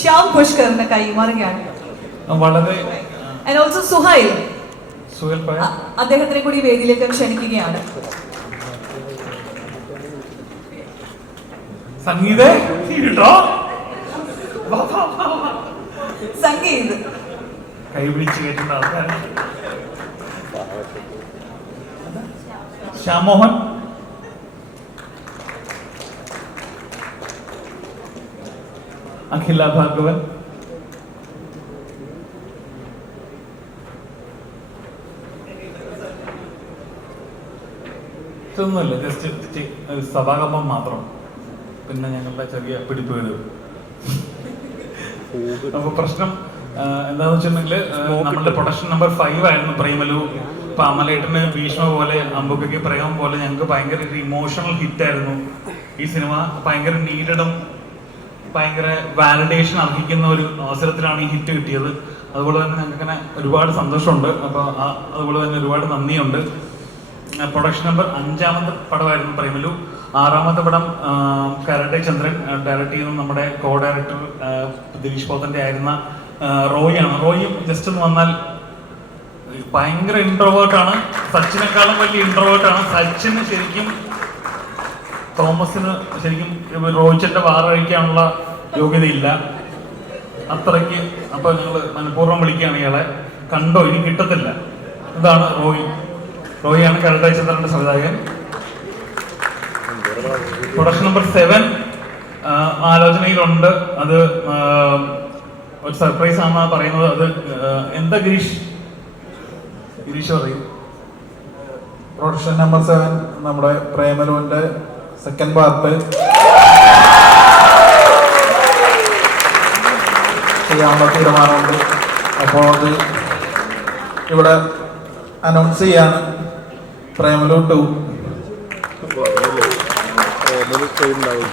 ശ്യാം പുഷ്കറിന് കൈമാറുകയാണ്. വളരെ and also Suhail പഴ അദ്ദേഹത്തിനെ കൂടി വേദിയിലേക്ക് ക്ഷണിക്കുകയാണ്. സംഗീത സംഗീത് കൈപിടിച്ച് കേട്ടുന്ന ആൾക്കാർ. ശ്യാമോഹൻ, അഖില ഭാർഗവൻ, ഇതൊന്നുമില്ല, ജസ്റ്റ് സഭാകമ്പം മാത്രം. പിന്നെ ഞങ്ങളുടെ ചെറിയ പിടിപ്പുകൾ. അപ്പൊ പ്രശ്നം എന്താന്ന് വെച്ചിട്ടുണ്ടെങ്കിൽ നമ്മളുടെ പ്രൊഡക്ഷൻ നമ്പർ 5 ആയിരുന്നു പ്രേമലു. ഇപ്പൊ അമലേട്ടന് ഭീഷ്മ പോലെ അമ്പുക്കയ്ക്ക് പ്രേമം പോലെ ഞങ്ങൾക്ക് ഭയങ്കര ഒരു ഇമോഷണൽ ഹിറ്റ് ആയിരുന്നു ഈ സിനിമ. ഭയങ്കര നീഡഡും ഭയങ്കര വാലിഡേഷൻ അർഹിക്കുന്ന ഒരു അവസരത്തിലാണ് ഈ ഹിറ്റ് കിട്ടിയത്. അതുപോലെ തന്നെ ഞങ്ങൾക്ക് ഇങ്ങനെ ഒരുപാട് സന്തോഷമുണ്ട്. അപ്പോൾ അതുപോലെ തന്നെ ഒരുപാട് നന്ദിയുണ്ട്. പ്രൊഡക്ഷൻ നമ്പർ 5ാമത്തെ പടമായിരുന്നു പ്രേമലു. 6ാമത്തെ പടം കരട്ടെ ചന്ദ്രൻ ഡയറക്ട് ചെയ്യുന്ന നമ്മുടെ കോ ഡയറക്ടർ ദിലീഷ് പോത്തന്റെ ആയിരുന്ന റോയിയാണ്. റോയും ജസ്റ്റ് ഒന്ന് വന്നാൽ ഭയങ്കര ഇൻട്രോവേർട്ടാണ്. സച്ചിനേക്കാളും വലിയ ഇൻട്രോവേർട്ടാണ്. സച്ചിന് ശരിക്കും തോമസിന് ശരിക്കും റോയിച്ചന്റെ വാറ കഴിക്കാനുള്ള യോഗ്യതയില്ല അത്രയ്ക്ക്. അപ്പൊ ഞങ്ങൾ മനഃപൂർവ്വം വിളിക്കുകയാണ് ഇയാളെ. കണ്ടോ, ഇനി കിട്ടത്തില്ല. ഇതാണ് റോയി. റോയിയാണ് കരട്ടെ ചന്ദ്രന്റെ സംവിധായകൻ. Production number 7 ആലോചനയിലുണ്ട്. അത് ഒരു സർപ്രൈസ് ആണെന്നാണ് പറയുന്നത്. അത് എന്താ ഗിരീഷ് പറയും. പ്രൊഡക്ഷൻ നമ്പർ 7 നമ്മുടെ പ്രേമലുവിന്റെ സെക്കൻഡ് പാർട്ട് ചെയ്യാനുള്ള തീരുമാനമുണ്ട്. അപ്പോൾ അത് ഇവിടെ അനൗൺസ് ചെയ്യാണ്. പ്രേമലു 2 ഉണ്ടാവും.